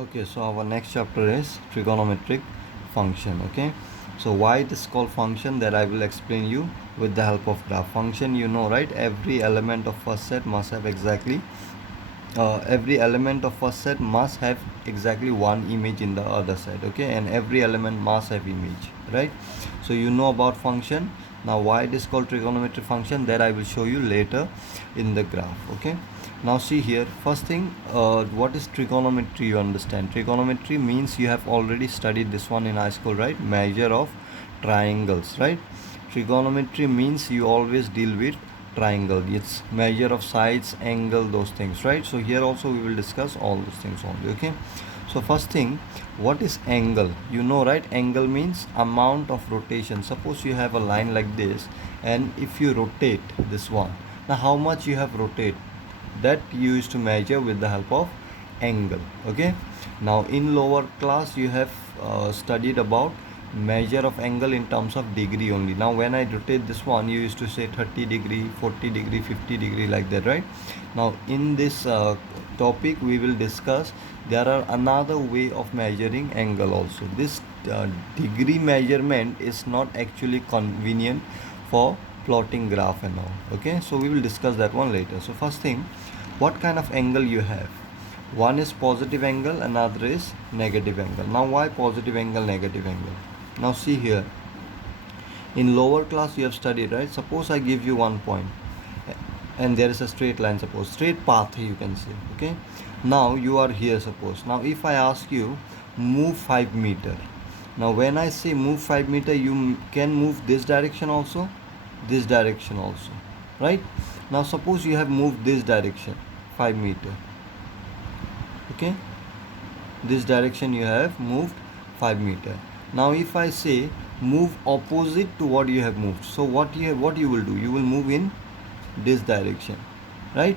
Okay, so our next chapter is trigonometric function. Okay, so why it is called function, that I will explain you with the help of graph. Function, you know, right? Every element of first set must have exactly every element of first set must have exactly one image in the other side. Okay, and every element must have image, right? So you know about function. Now why it is called trigonometric function, that I will show you later in the graph. Okay, now see here, first thing, what is trigonometry? You understand, trigonometry means, you have already studied this one in high school, right? Measure of triangles, right? Trigonometry means you always deal with triangle. It's measure of sides, angle, those things, right? So here also we will discuss all those things only. Okay, so first thing, what is angle? You know, right? Angle means amount of rotation. Suppose you have a line like this, and if you rotate this one, now how much you have rotate, that you used to measure with the help of angle. Okay, now in lower class you have studied about measure of angle in terms of degree only. Now when I rotate this one, you used to say 30 degree, 40 degree, 50 degree, like that, right? Now in this topic we will discuss there are another way of measuring angle also. This degree measurement is not actually convenient for plotting graph and all. Okay, so we will discuss that one later. So first thing, what kind of angle you have? One is positive angle, another is negative angle. Now why positive angle, negative angle? Now see here, in lower class you have studied, right? Suppose I give you 1 point and there is a straight line, suppose straight path you can say. Okay, now you are here, suppose. Now if I ask you move 5 meter, now when I say move 5 meter, you can move this direction also, this direction also, right? Now suppose you have moved this direction 5 meter. Okay, this direction you have moved 5 meter. Now if I say move opposite to what you have moved, so what you will do, you will move in this direction, right?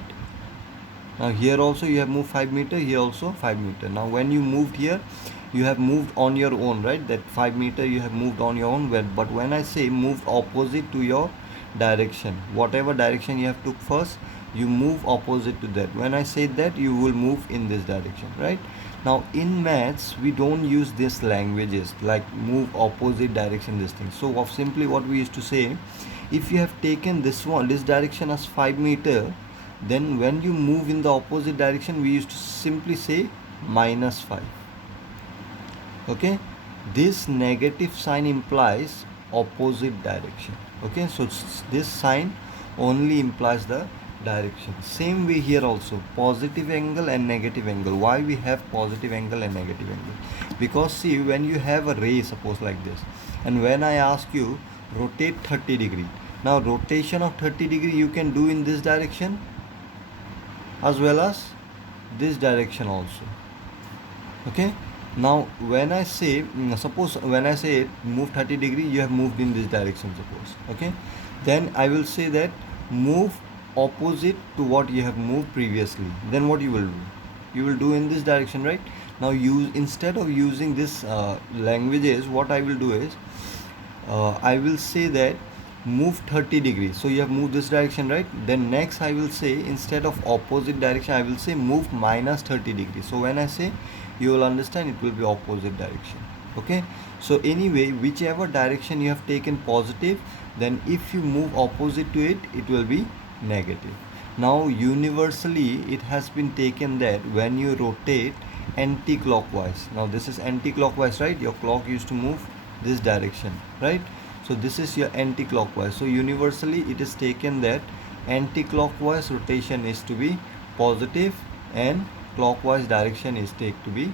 Now here also you have moved 5 meter, here also 5 meter. Now when you moved here, you have moved on your own, right? That 5 meter you have moved on your own. But when I say moved opposite to your direction, whatever direction you have took first, you move opposite to that. When I say that, you will move in this direction, right? Now in maths we don't use these languages like move opposite direction, this thing. So simply what we used to say, if you have taken this direction as 5 meter, then when you move in the opposite direction, we used to simply say -5. Okay, this negative sign implies opposite direction. Okay, so this sign only implies the direction. Same way here also, positive angle and negative angle. Why we have positive angle and negative angle? Because see, when you have a ray, suppose like this, and when I ask you rotate 30 degree, now rotation of 30 degree you can do in this direction as well as this direction also. Okay, now when I say suppose when I say move 30 degree, you have moved in this direction, suppose. Okay, then I will say that move opposite to what you have moved previously. Then what you will do, you will do in this direction, right? Now use, instead of using this languages, what I will do is I will say that move 30 degrees. So you have moved this direction, right? Then next I will say, instead of opposite direction, I will say move -30 degrees. So when I say, you will understand it will be opposite direction. Okay, so anyway, whichever direction you have taken positive, then if you move opposite to it, it will be negative. Now universally it has been taken that when you rotate anti-clockwise, now this is anti-clockwise, right? Your clock used to move this direction, right? So this is your anti-clockwise. So universally it is taken that anti-clockwise rotation is to be positive and clockwise direction is take to be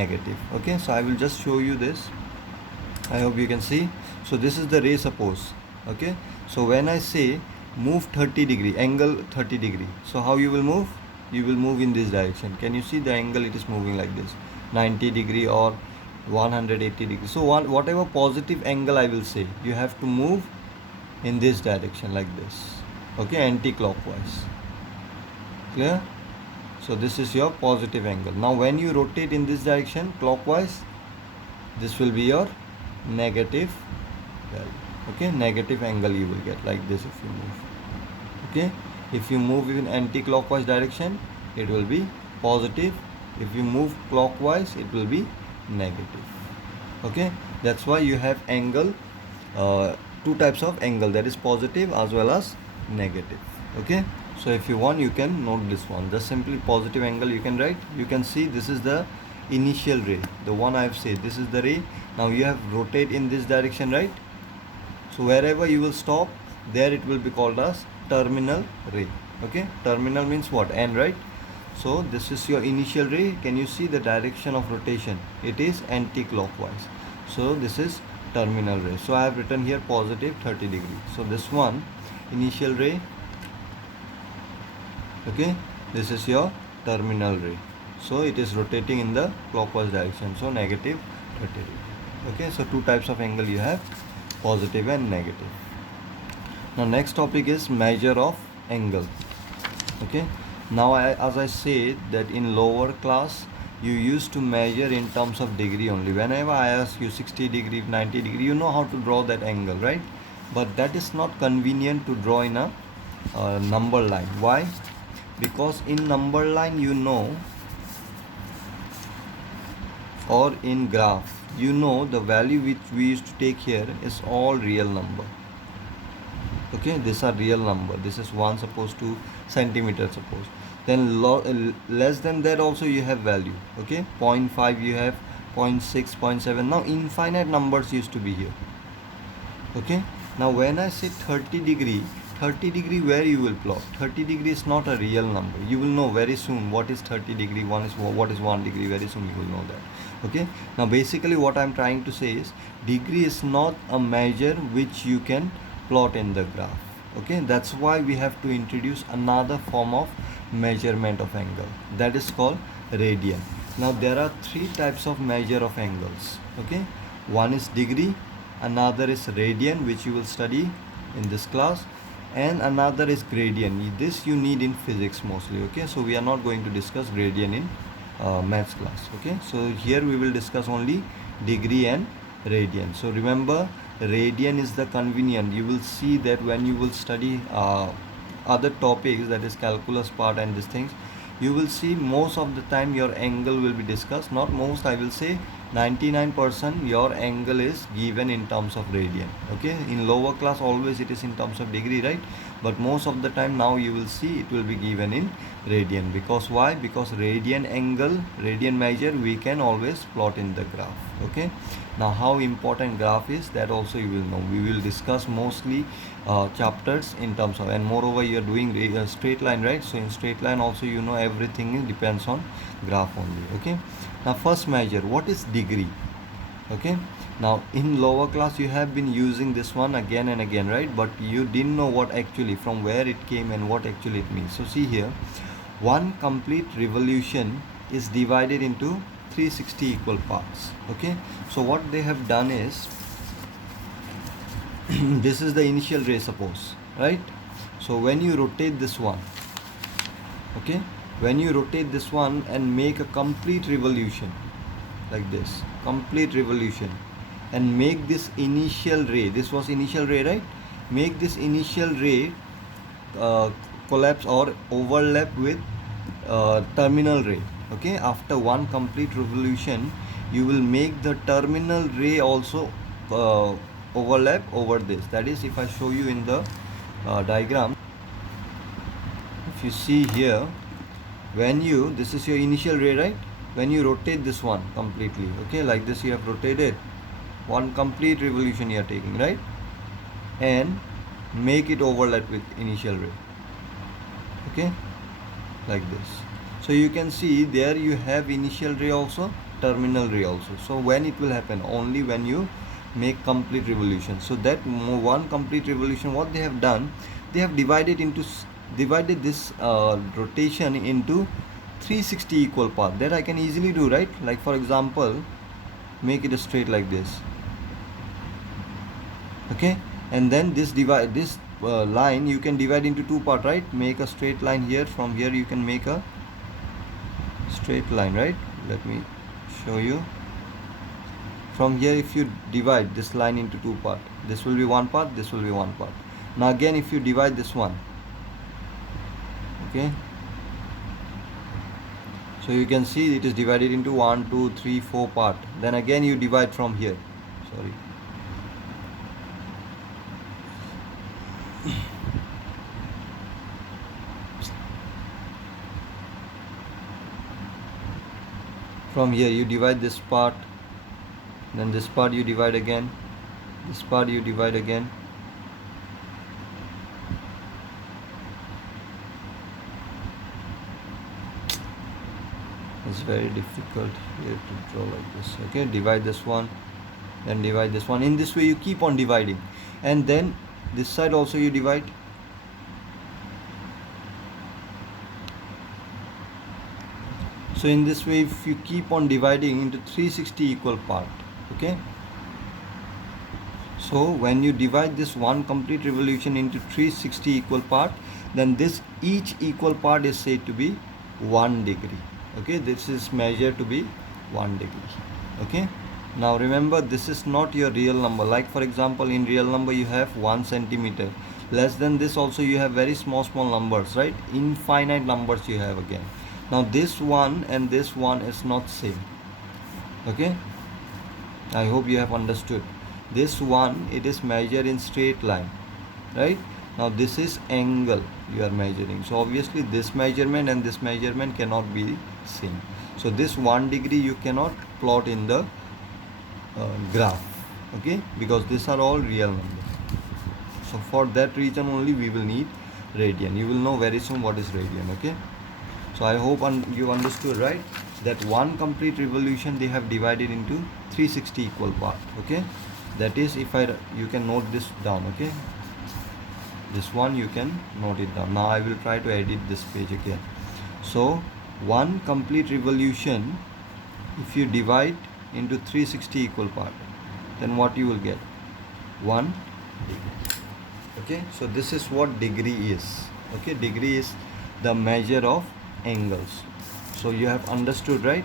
negative. Okay, so I will just show you this. I hope you can see. So this is the ray, suppose. Okay, so when I say move 30 degree, angle 30 degree, so how you will move? You will move in this direction. Can you see the angle? It is moving like this, 90 degree or 180 degrees. So whatever positive angle I will say, you have to move in this direction like this. Okay, anti-clockwise. Clear? So this is your positive angle. Now when you rotate in this direction clockwise, this will be your negative value. Okay, negative angle you will get like this if you move. Okay, if you move in anti-clockwise direction, it will be positive. If you move clockwise, it will be negative. Okay, that's why you have angle, two types of angle, that is positive as well as negative. Okay, so if you want, you can note this one. Just simply positive angle you can write. You can see this is the initial ray, the one I have said, this is the ray. Now you have rotate in this direction, right? So wherever you will stop, there it will be called as terminal ray. Okay, terminal means what? End, right? So this is your initial ray. Can you see the direction of rotation? It is anti-clockwise. So this is terminal ray. So I have written here positive 30 degrees. So this one, initial ray. Okay, this is your terminal ray. So it is rotating in the clockwise direction. So negative 30 degrees. Okay, so two types of angle you have, positive and negative. Now next topic is measure of angle. Okay, now as I said that in lower class you used to measure in terms of degree only. Whenever I ask you 60 degree, 90 degree, you know how to draw that angle, right? But that is not convenient to draw in a number line. Why? Because in number line, you know, or in graph, you know, the value which we used to take here is all real number. Okay, these are real number. This is 1, suppose 2 centimeter, suppose. Then less than that also you have value. Okay, 0.5 you have, 0.6, 0.7. Now infinite numbers used to be here. Okay, now when I say 30 degree, 30 degree, where you will plot? 30 degree is not a real number. You will know very soon what is 30 degree, what is 1 degree. Very soon you will know that. Okay, now basically what I am trying to say is degree is not a measure which you can plot in the graph. Okay, that's why we have to introduce another form of measurement of angle, that is called radian. Now there are three types of measure of angles. Okay, one is degree, another is radian, which you will study in this class, and another is gradient. This you need in physics mostly. Okay, so we are not going to discuss gradient in maths class. Okay, so here we will discuss only degree and radian. So remember, radian is the convenient. You will see that when you will study other topics, that is calculus part and these things, you will see most of the time your angle will be discussed. Not most, I will say 99% your angle is given in terms of radian. Okay, in lower class always it is in terms of degree, right? But most of the time now you will see it will be given in radian. Because why? Because radian angle, radian measure, we can always plot in the graph. Okay, now how important graph is, that also you will know. We will discuss mostly chapters in terms of, and moreover you are doing a straight line, right? So in straight line also, you know, everything depends on graph only. Okay, now first measure, what is degree? Okay, now in lower class you have been using this one again and again, right? But you didn't know what actually, from where it came and what actually it means. So see here, one complete revolution is divided into 360 equal parts. Okay, so what they have done is this is the initial ray, suppose, right? So when you rotate this one, okay, when you rotate this one and make a complete revolution like this, complete revolution, and make this initial ray, this was initial ray, right? Make this initial ray collapse or overlap with terminal ray. Okay, after one complete revolution, you will make the terminal ray also overlap over this. That is, if I show you in the diagram, if you see here, when you, this is your initial ray, right? When you rotate this one completely, okay, like this, you have rotated one complete revolution you are taking, right? And make it overlap with initial ray. Okay, like this. So you can see there you have initial ray also, terminal ray also. So when it will happen? Only when you make complete revolution. So that one complete revolution, what they have done, they have divided this rotation into 360 equal parts. That I can easily do, right? Like for example, make it a straight like this. Okay, and then this line you can divide into two parts, right? Make a straight line here. From here you can make a straight line, right? Let me show you. From here, if you divide this line into two parts, this will be one part, this will be one part. Now again, if you divide this one, okay, so So you can see it is divided into 1, 2, 3, 4 part. Then again you divide from here. Sorry. From here you divide this part, then this part you divide again, this part you divide again. It's very difficult here to draw like this. Okay, divide this one, then divide this one. In this way you keep on dividing, and then this side also you divide. So in this way, if you keep on dividing into 360 equal part, okay. So when you divide this one complete revolution into 360 equal part, then this each equal part is said to be 1 degree. Okay, this is measured to be 1 degree. Okay. Now remember, this is not your real number. Like for example, in real number you have 1 centimeter. Less than this also you have very small numbers, right? Infinite numbers you have again. Now this one and this one is not same. Okay, I hope you have understood. This one, it is measured in straight line, right? Now this is angle you are measuring, so obviously this measurement and this measurement cannot be same. So this 1 degree you cannot plot in the graph, okay, because these are all real numbers. So for that reason only we will need radian. You will know very soon what is radian. Okay, so I hope you understood, right, that one complete revolution they have divided into 360 equal part. Okay, that is, if you can note this down. Okay, this one you can note it down. Now I will try to edit this page again. So one complete revolution, if you divide into 360 equal part, then what you will get? 1 degree. Okay, so this is what degree is. Okay, degree is the measure of angles. So you have understood, right?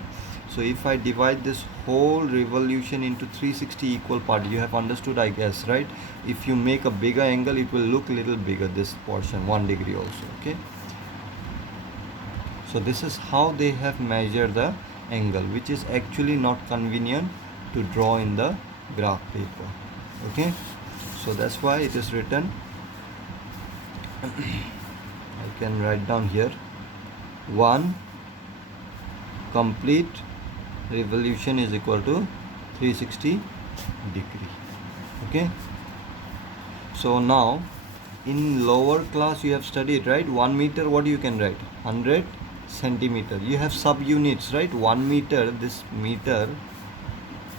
So if I divide this whole revolution into 360 equal part, you have understood, I guess, right? If you make a bigger angle, it will look a little bigger, this portion, 1 degree also. Okay, so this is how they have measured the angle, which is actually not convenient to draw in the graph paper. Okay, so that's why it is written. I can write down here, 1 complete revolution is equal to 360 degree. Okay, so now in lower class you have studied, right, 1 meter, what you can write? 100 centimeter. You have sub units, right? 1 meter, this meter,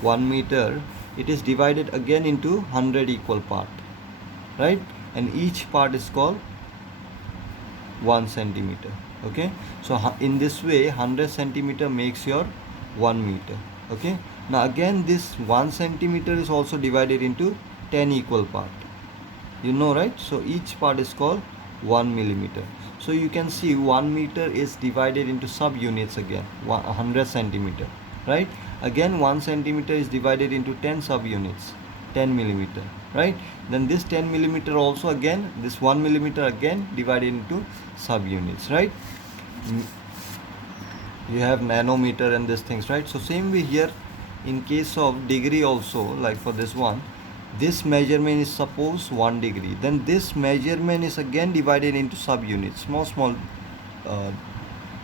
1 meter, it is divided again into 100 equal part, right? And each part is called 1 centimeter. Okay, so in this way 100 centimeter makes your 1 meter. Okay, now again this 1 centimeter is also divided into 10 equal part, you know, right? So each part is called 1 millimeter. So you can see 1 meter is divided into sub units again, 100 centimeter, right? Again 1 centimeter is divided into 10 sub units, 10 millimeter, right? Then this 10 millimeter also again, this 1 millimeter again divided into sub units, right? You have nanometer and these things, right? So same way here in case of degree also, like for this one, this measurement is suppose 1 degree, then this measurement is again divided into sub units, small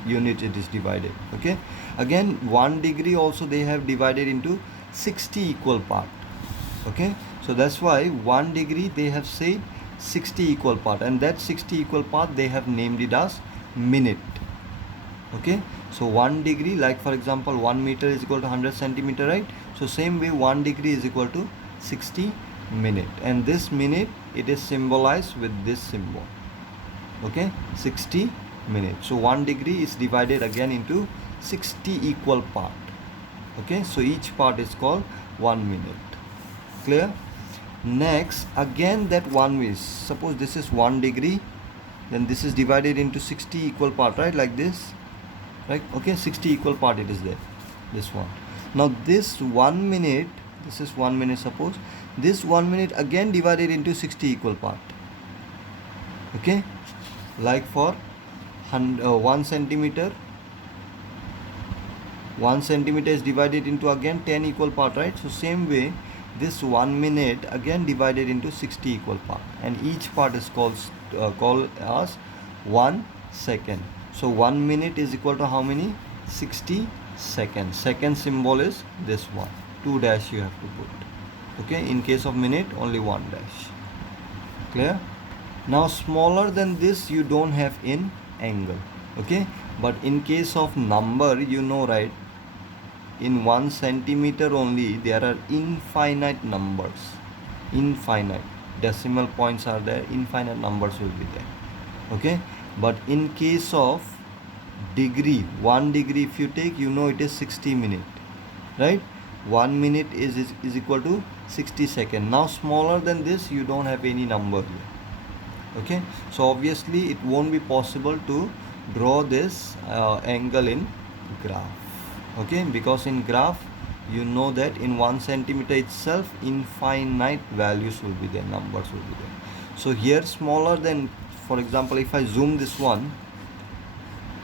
unit it is divided. Okay, again 1 degree also they have divided into 60 equal part. Okay, so that's why 1 degree they have said 60 equal part, and that 60 equal part they have named it as minute. Okay, so 1 degree, like for example 1 meter is equal to 100 centimeter, right? So same way 1 degree is equal to 60 minute, and this minute it is symbolized with this symbol. Okay, 60 minutes. So 1 degree is divided again into 60 equal part. Okay, so each part is called 1 minute. Clear? Next, again that 1 is, suppose this is 1 degree, then this is divided into 60 equal part, right? Like this, right? Okay, 60 equal part it is there, this one. Now this 1 minute, this is 1 minute, suppose this 1 minute again divided into 60 equal part. Okay, like for 1 centimeter, 1 centimeter is divided into again 10 equal part, right? So same way this 1 minute again divided into 60 equal part, and each part is called as 1 second. So 1 minute is equal to how many? 60 seconds. Second symbol is this one, 2 dash you have to put. Okay, in case of minute only 1 dash. Clear? Now smaller than this you don't have in angle. Okay, but in case of number, you know, right, in 1 centimeter only there are infinite numbers. Infinite decimal points are there, infinite numbers will be there. Okay, but in case of degree, 1 degree if you take, you know, it is 60 minutes, right? 1 minute is equal to 60 seconds. Now smaller than this you don't have any number here. Okay, so obviously it won't be possible to draw this angle in graph. Okay, because in graph you know that in 1 centimeter itself infinite values will be there, numbers will be there. So here smaller than, for example, if I zoom this one,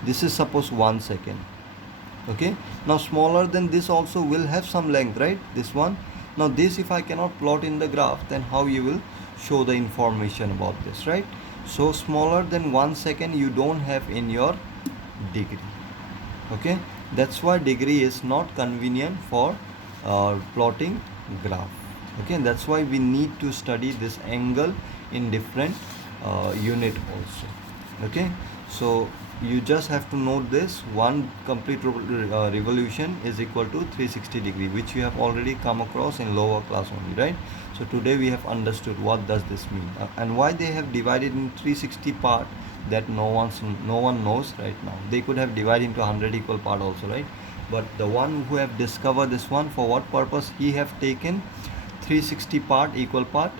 this is suppose 1 second. Okay, now smaller than this also will have some length, right? This one. Now this, if I cannot plot in the graph, then how you will show the information about this, right? So smaller than 1 second you don't have in your degree. Okay, that's why degree is not convenient for plotting graph. Okay, that's why we need to study this angle in different unit also. Okay, so you just have to note this: one complete revolution is equal to 360 degree, which you have already come across in lower class only, right? So today we have understood what does this mean and why they have divided in 360 part, that no one knows right now. They could have divided into 100 equal part also, right? But the one who have discovered this one, for what purpose he have taken 360 part equal part,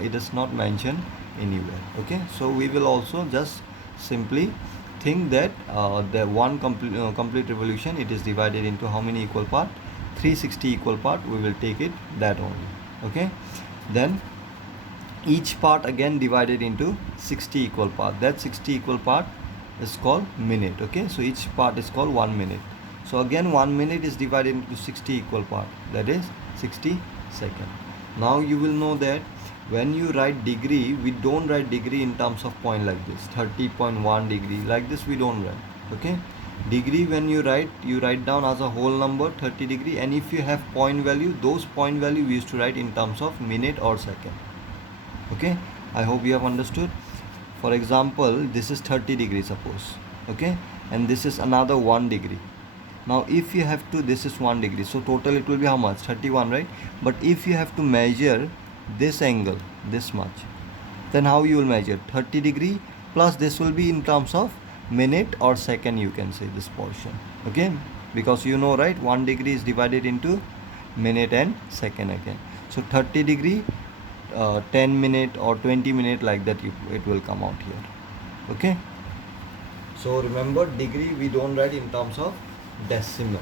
it is not mentioned anywhere. Okay, so we will also just simply think that the one complete revolution, it is divided into how many equal part? 360 equal part. We will take it that only. Okay, then each part again divided into 60 equal part. That 60 equal part is called minute. Okay, so each part is called 1 minute. So again 1 minute is divided into 60 equal part, that is 60 seconds. Now you will know that when you write degree, we don't write degree in terms of point like this, 30.1 degree, like this we don't write. Okay, degree when you write down as a whole number 30 degree, and if you have point value, those point value we used to write in terms of minute or second. Okay, I hope you have understood. For example, this is 30 degrees suppose. Okay, and this is another 1 degree. Now if you have to, this is 1 degree, so total it will be how much? 31, right? But if you have to measure this angle this much, then how you will measure? 30 degree plus this will be in terms of minute or second, you can say this portion. Okay, because you know, right, 1 degree is divided into minute and second again. So 30 degree 10 minute or 20 minute, like that it will come out here. Okay, so remember, degree we don't write in terms of decimal.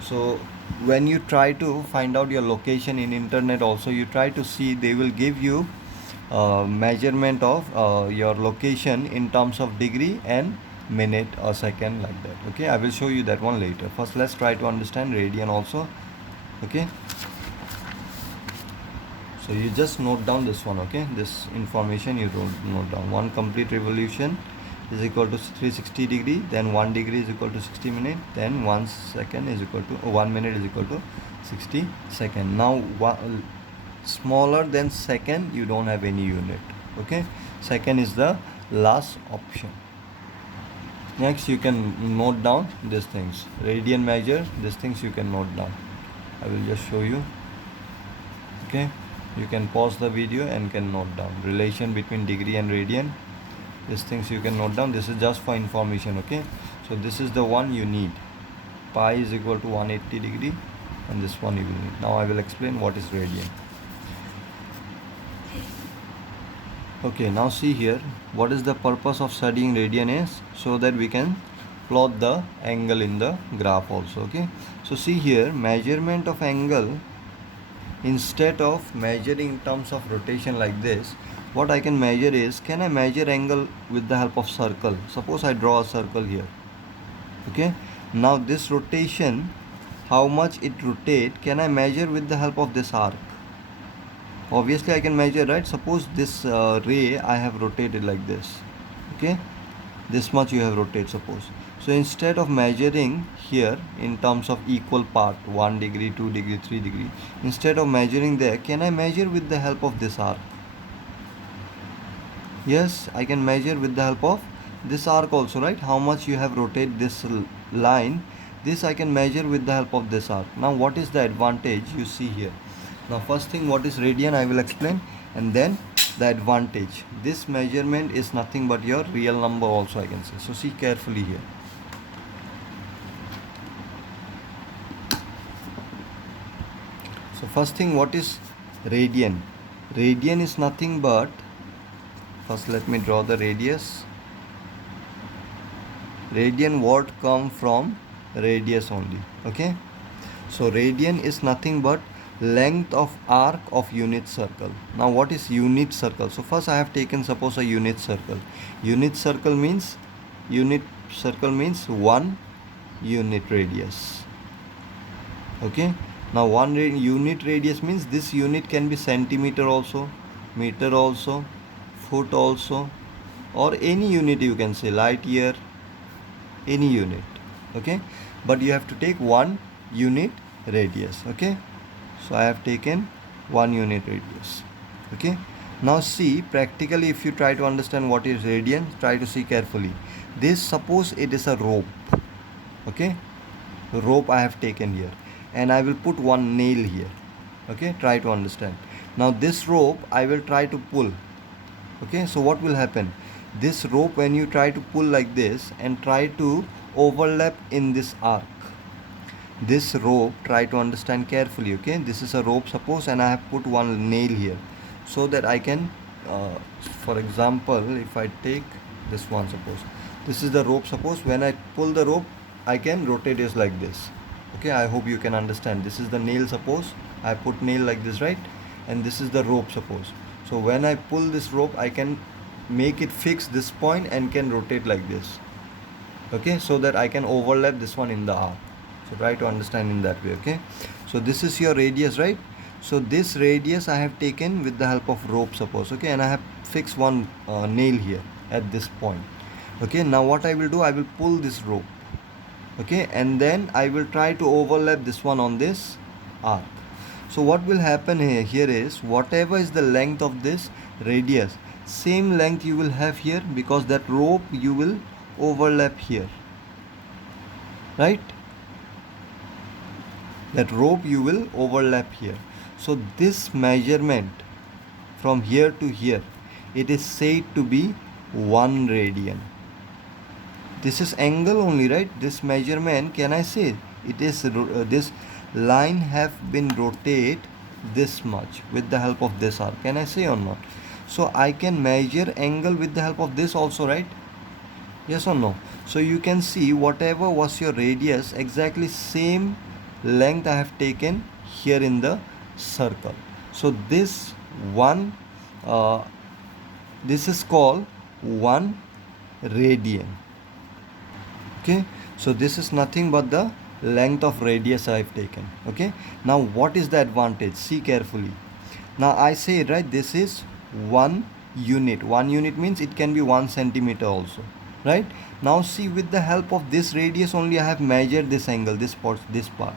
So when you try to find out your location in internet also, you try to see, they will give you measurement of your location in terms of degree and minute or second, like that. Okay, I will show you that one later. First let's try to understand radian also. Okay, so you just note down this one. Okay, this information you don't note down. One complete revolution is equal to 360 degree, then 1 degree is equal to 60 minutes, then 1 second is equal to 1 minute is equal to 60 seconds. Now smaller than second you don't have any unit. Okay, second is the last option. Next you can note down these things, radian measure, these things you can note down. I will just show you. Okay, you can pause the video and can note down relation between degree and radian. These things you can note down. This is just for information. Okay, so this is the one you need. Pi is equal to 180 degree, and this one you will need. Now I will explain what is radian. Okay, now see here, what is the purpose of studying radian is so that we can plot the angle in the graph also. Okay, so see here, measurement of angle, instead of measuring in terms of rotation like this, what I can measure is, can I measure angle with the help of circle? Suppose I draw a circle here. Okay, now this rotation how much it rotates, can I measure with the help of this arc? Obviously I can measure, right? Suppose this ray I have rotated like this, okay, this much you have rotated, suppose. So instead of measuring here in terms of equal part, 1 degree, 2 degree, 3 degree, instead of measuring there, can I measure with the help of this arc? Yes, I can measure with the help of this arc also, right? How much you have rotated this line, this I can measure with the help of this arc. Now what is the advantage you see here? Now first thing, what is radian I will explain, and then the advantage. This measurement is nothing but your real number also, I can say. So see carefully here. So first thing, what is radian? Radian is nothing but, first let me draw the radius. Radian word come from radius only, okay? So radian is nothing but length of arc of unit circle. Now what is unit circle? So first I have taken, suppose, a unit circle. Unit circle means 1 unit radius, okay? Now unit radius means this unit can be centimeter also, meter also, foot also, or any unit you can say, light year, any unit, okay? But you have to take 1 unit radius, okay? So I have taken 1 unit radius, okay? Now see, practically if you try to understand what is radian, try to see carefully. This, suppose it is a rope, okay? Rope I have taken here, and I will put 1 nail here, okay? Try to understand. Now this rope I will try to pull, okay? So what will happen? This rope, when you try to pull like this and try to overlap in this arc, this rope, try to understand carefully, okay? This is a rope, suppose, and I have put 1 nail here, so that I can for example, if I take this one, suppose this is the rope, suppose when I pull the rope I can rotate it like this, okay? I hope you can understand. This is the nail, suppose I put nail like this, right? And this is the rope, suppose. So when I pull this rope, I can make it fix this point and can rotate like this, okay? So that I can overlap this one in the arc. So try to understand in that way, okay? So this is your radius, right? So this radius I have taken with the help of rope, suppose, okay? And I have fixed 1 nail here at this point, okay? Now what I will do, I will pull this rope, okay? And then I will try to overlap this one on this arc. So what will happen here is, whatever is the length of this radius, same length you will have here, because that rope you will overlap here, right? That rope you will overlap here. So this measurement from here to here, it is said to be 1 radian. This is angle only, right? This measurement, can I say it is this line have been rotated this much with the help of this arc? Can I say or not? So I can measure angle with the help of this also, right? Yes or no? So you can see whatever was your radius, exactly same length I have taken here in the circle. So this one, this is called 1 radian, okay? So this is nothing but the length of radius I have taken, okay? Now what is the advantage? See carefully. Now I say, right, this is 1 unit. 1 unit means it can be 1 centimeter also, right? Now see, with the help of this radius only I have measured this angle, this part,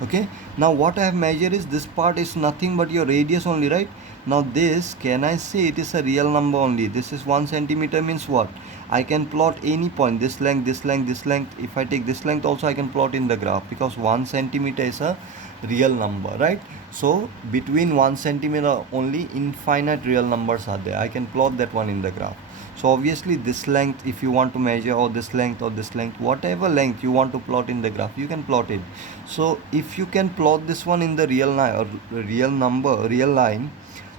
okay? Now what I have measured is, this part is nothing but your radius only, right? Now this, can I say it is a real number only? This is 1 centimeter means what? I can plot any point, this length, this length, this length. If I take this length also, I can plot in the graph, because 1 centimeter is a real number, right? So between 1 centimeter only infinite real numbers are there. I can plot that one in the graph. So obviously this length, if you want to measure, or this length, whatever length you want to plot in the graph, you can plot it. So if you can plot this one in the real line, or real line,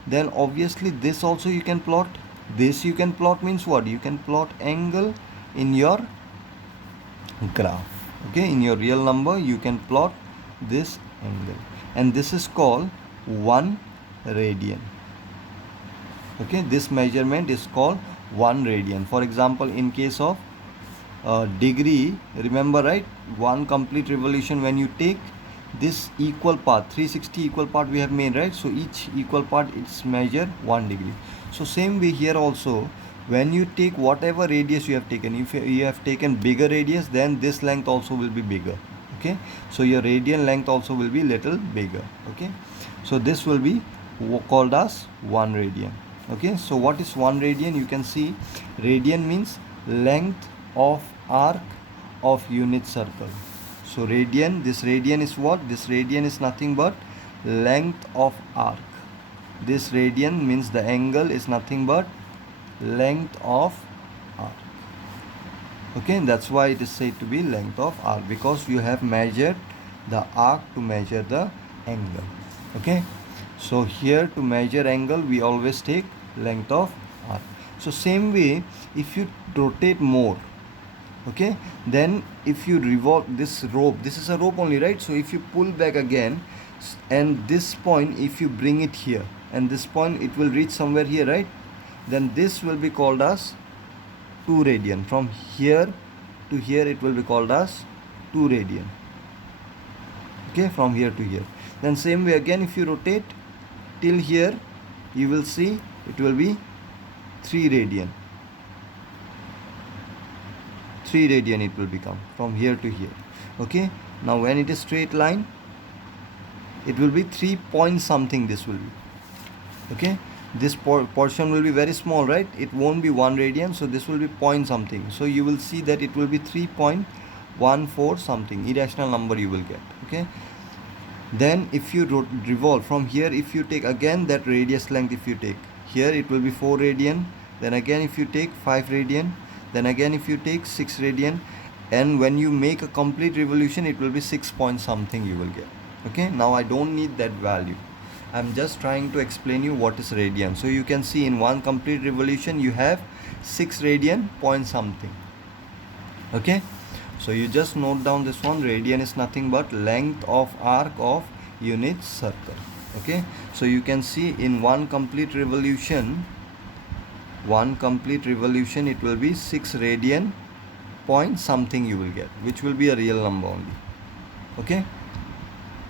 then obviously this also you can plot. This you can plot means what? You can plot angle in your graph, okay? In your real number you can plot this angle, and this is called 1 radian, okay? This measurement is called 1 radian. For example, in case of degree, remember, right? One complete revolution, when you take this equal part, 360 equal part we have made, right? So each equal part, it's measure 1 degree. So same way here also, when you take whatever radius you have taken, if you have taken bigger radius, then this length also will be bigger. Okay, so your radian length also will be little bigger. Okay, so this will be called as 1 radian. Okay, so what is 1 radian? You can see radian means length of arc of unit circle. So radian, this radian is what? This radian is nothing but length of arc. This radian means the angle is nothing but length of arc. Okay, that's why it is said to be length of arc, because you have measured the arc to measure the angle. Okay, so here to measure angle we always take length of arc. So same way, if you rotate more, okay, then if you revolve this rope, this is a rope only, right? So if you pull back again, and this point if you bring it here, and this point it will reach somewhere here, right? Then this will be called as 2 radian. From here to here it will be called as 2 radian. Okay, from here to here. Then same way again, if you rotate till here, you will see it will be 3 radian. 3 radian it will become from here to here. Okay, now when it is straight line, it will be 3 point something, this will be. Okay, this portion will be very small, right? It won't be 1 radian, so this will be point something. So you will see that it will be 3.14 something, irrational number you will get. Okay, then if you revolve from here, if you take again that radius length, if you take here, it will be 4 radian. Then again if you take 5 radian, then again if you take 6 radian, and when you make a complete revolution, it will be 6 point something you will get. Okay, now I don't need that value, I'm just trying to explain you what is radian. So you can see in one complete revolution you have 6 radian point something. Okay, so you just note down this one. Radian is nothing but length of arc of unit circle. Okay, so you can see in one complete revolution, it will be 6 radian point something you will get, which will be a real number only. Okay,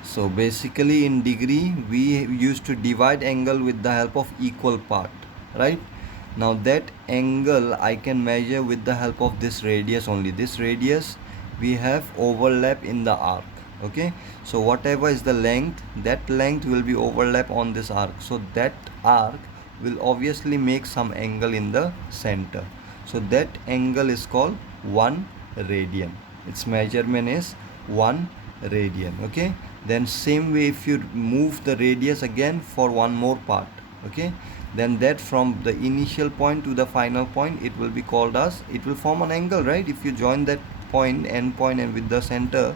so basically in degree we used to divide angle with the help of equal part, right? Now that angle I can measure with the help of this radius only. This radius we have overlap in the arc. Okay, so whatever is the length, that length will be overlap on this arc. So that arc will obviously make some angle in the center. So that angle is called 1 radian. Its measurement is 1 radian. Okay, then same way if you move the radius again for one more part, okay, then that from the initial point to the final point, it will be called as, it will form an angle, right? If you join that point, end point, and with the center,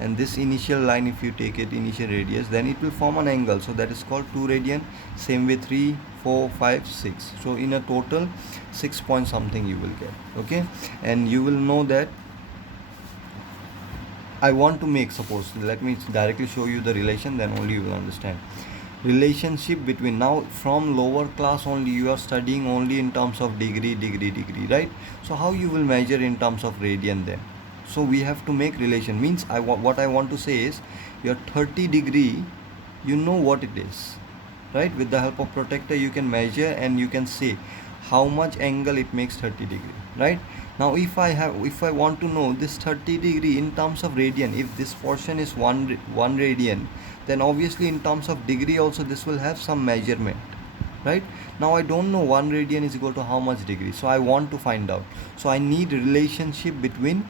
and this initial line, if you take it initial radius, then it will form an angle. So that is called 2 radian. Same way 3, 4, 5, 6. So in a total 6 point something you will get. Okay, and you will know that I want to make, suppose, let me directly show you the relation, then only you will understand. Relationship between, now from lower class only you are studying only in terms of degree, right? So how you will measure in terms of radian then? So we have to make relation, means what I want to say is, your 30 degree, you know what it is, right? With the help of protractor you can measure and you can say how much angle it makes 30 degree, right? Now if I want to know this 30 degree in terms of radian, if this portion is 1 radian, then obviously in terms of degree also this will have some measurement, right? Now I don't know 1 radian is equal to how much degree, so I want to find out. So I need relationship between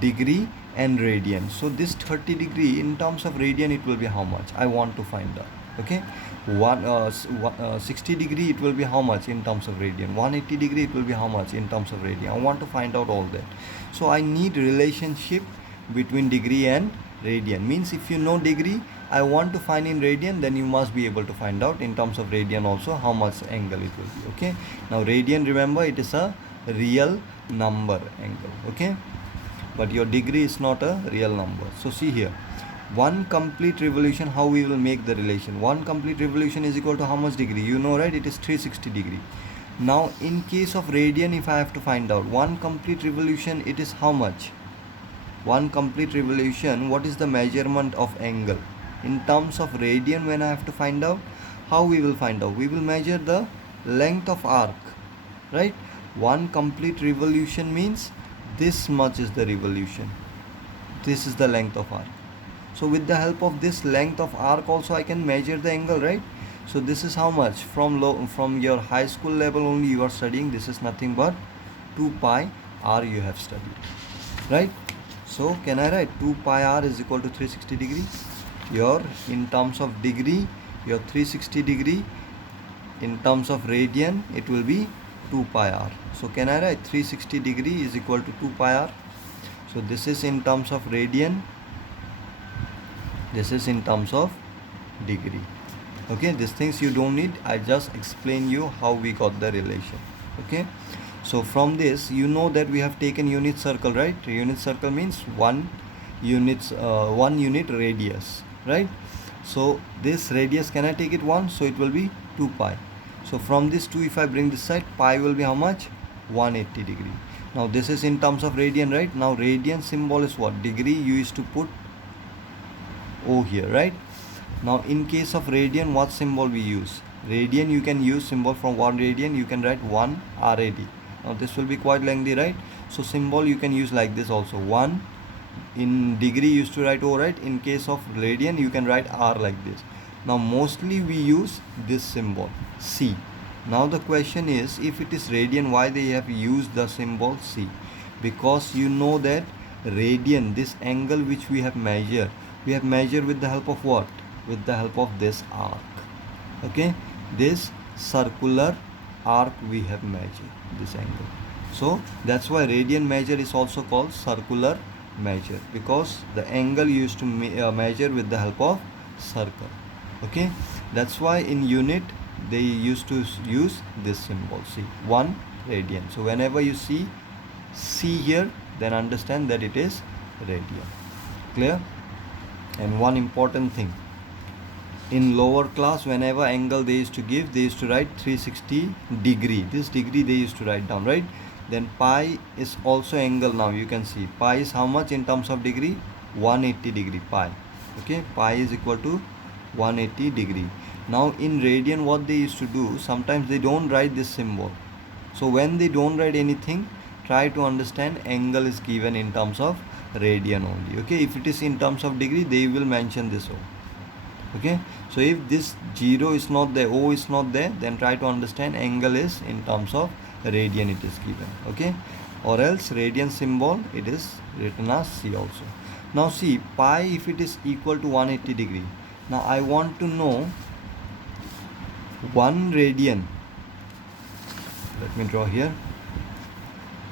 degree and radian. So this 30 degree in terms of radian, it will be how much? I want to find out. Okay, 60 degree it will be how much in terms of radian, 180 degree it will be how much in terms of radian. I want to find out all that. So I need relationship between degree and radian. Means if you know degree, I want to find in radian, then you must be able to find out in terms of radian also how much angle it will be. Okay, now radian, remember, it is a real number angle. Okay, but your degree is not a real number. So see here, one complete revolution, how we will make the relation? One complete revolution is equal to how much degree? You know, right? It is 360 degree. Now in case of radian, if I have to find out one complete revolution, it is how much? One complete revolution, what is the measurement of angle? In terms of radian, when I have to find out, how we will find out? We will measure the length of arc, right? One complete revolution means this much is the revolution. This is the length of arc. So with the help of this length of arc also I can measure the angle, right? So this is how much? From your high school level only you are studying. This is nothing but 2 pi r you have studied, right? So can I write 2 pi r is equal to 360 degree? Your in terms of degree, your 360 degree, in terms of radian it will be 2 pi r. So can I write 360 degree is equal to 2 pi r? So this is in terms of radian, this is in terms of degree. Okay, these things you don't need, I just explain you how we got the relation. Okay, so from this you know that we have taken unit circle, right? Unit circle means 1 unit radius, right? So this radius, can I take it 1? So it will be 2 pi. So from this 2, if I bring this side, pi will be how much? 180 degree. Now this is in terms of radian, right? Now radian symbol is what? Degree, you used to put O here, right? Now in case of radian, what symbol we use? Radian, you can use symbol from 1 radian, you can write 1 rad. Now this will be quite lengthy, right? So symbol you can use like this also. 1 in degree you used to write O, right? In case of radian you can write R like this. Now mostly we use this symbol C. Now the question is, if it is radian, why they have used the symbol C? Because you know that radian, this angle which we have measured with the help of what? With the help of this arc. Okay, this circular arc we have measured this angle. So that's why radian measure is also called circular measure, because the angle used to measure with the help of circle. Okay, that's why in unit they used to use this symbol C, 1 radian. So whenever you see C here, then understand that it is radian. Clear? And one important thing, in lower class, whenever angle they used to give, they used to write 360 degree. This degree they used to write down, right? Then pi is also angle. Now you can see pi is how much in terms of degree? 180 degree pi. Okay, pi is equal to 180 degree. Now in radian, what they used to do, sometimes they don't write this symbol. So when they don't write anything, try to understand angle is given in terms of radian only. Okay, if it is in terms of degree, they will mention this O. Okay, so if this 0 is not there, O is not there, then try to understand angle is in terms of radian it is given. Okay, or else radian symbol it is written as C also. Now see, pi, if it is equal to 180 degree, now I want to know 1 radian. Let me draw here.